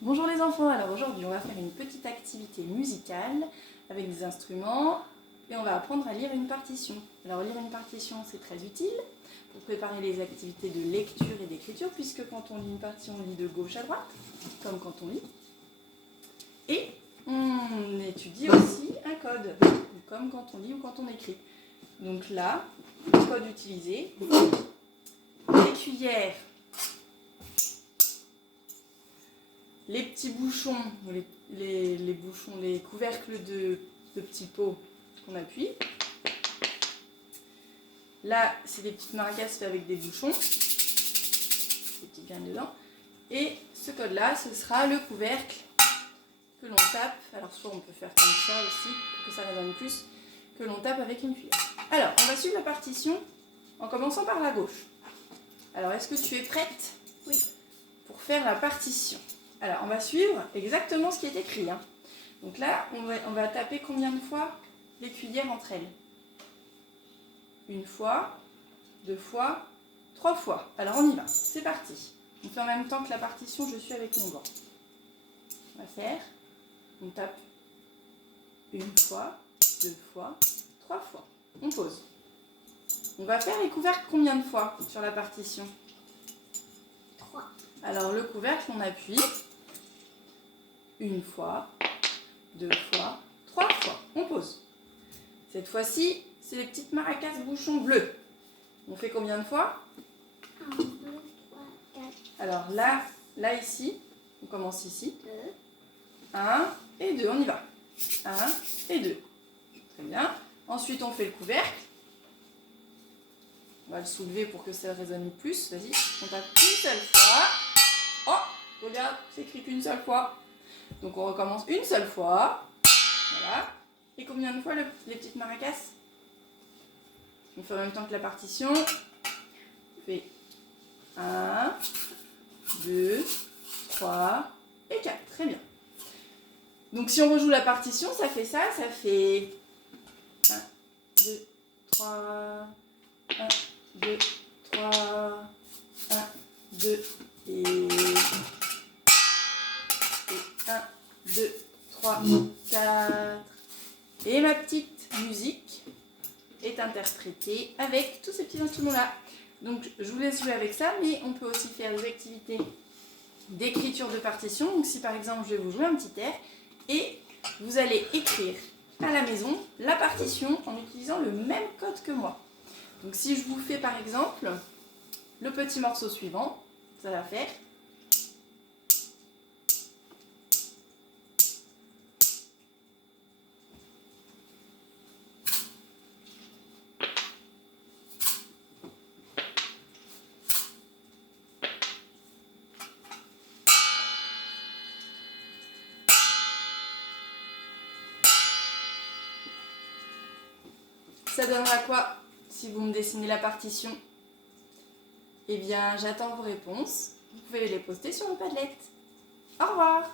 Bonjour les enfants, alors aujourd'hui on va faire une petite activité musicale avec des instruments et on va apprendre à lire une partition. Alors lire une partition c'est très utile pour préparer les activités de lecture et d'écriture puisque quand on lit une partition on lit de gauche à droite comme quand on lit et on étudie aussi un code comme quand on lit ou quand on écrit. Donc là, le code utilisé, les cuillères, les petits bouchons, les bouchons, les couvercles de petits pots qu'on appuie. Là, c'est des petites maracas faites avec des bouchons, des petites graines dedans. Et ce code-là, ce sera le couvercle que l'on tape. Alors, soit on peut faire comme ça aussi, pour que ça résonne plus, que l'on tape avec une cuillère. Alors, on va suivre la partition en commençant par la gauche. Alors, est-ce que tu es prête? Oui. Pour faire la partition. Alors, on va suivre exactement ce qui est écrit. Donc là, on va taper combien de fois les cuillères entre elles? Une fois, deux fois, trois fois. Alors, on y va. C'est parti. On fait en même temps que la partition, je suis avec mon gant. On va faire. On tape une fois, deux fois, trois fois. On pose. On va faire les couvercles combien de fois sur la partition? 3. Alors, le couvercle, on appuie. Une fois, deux fois, trois fois. On pose. Cette fois-ci, c'est les petites maracas bouchons bleus. On fait combien de fois? 1, 2, 3, 4, Alors là ici, on commence ici. 2. 1 et 2, on y va. 1 et 2. Très bien. Ensuite, on fait le couvercle. On va le soulever pour que ça résonne plus. Vas-y, on tape une seule fois. Oh, regarde, c'est écrit qu'une seule fois. Donc on recommence une seule fois. Voilà. Et combien de fois les petites maracas? On fait en même temps que la partition. On fait 1, 2, 3 et 4. Très bien. Donc si on rejoue la partition, ça fait ça. Ça fait 1, 2, 3, 1, 2, 3, 1, 2 et 1, 2, 3, 4. Et ma petite musique est interprétée avec tous ces petits instruments-là. Donc je vous laisse jouer avec ça, mais on peut aussi faire des activités d'écriture de partition. Donc si par exemple je vais vous jouer un petit air et vous allez écrire à la maison la partition en utilisant le même code que moi. Donc si je vous fais par exemple le petit morceau suivant, ça va faire... Ça donnera quoi si vous me dessinez la partition? Eh bien, j'attends vos réponses. Vous pouvez les poster sur mon Padlet. Au revoir!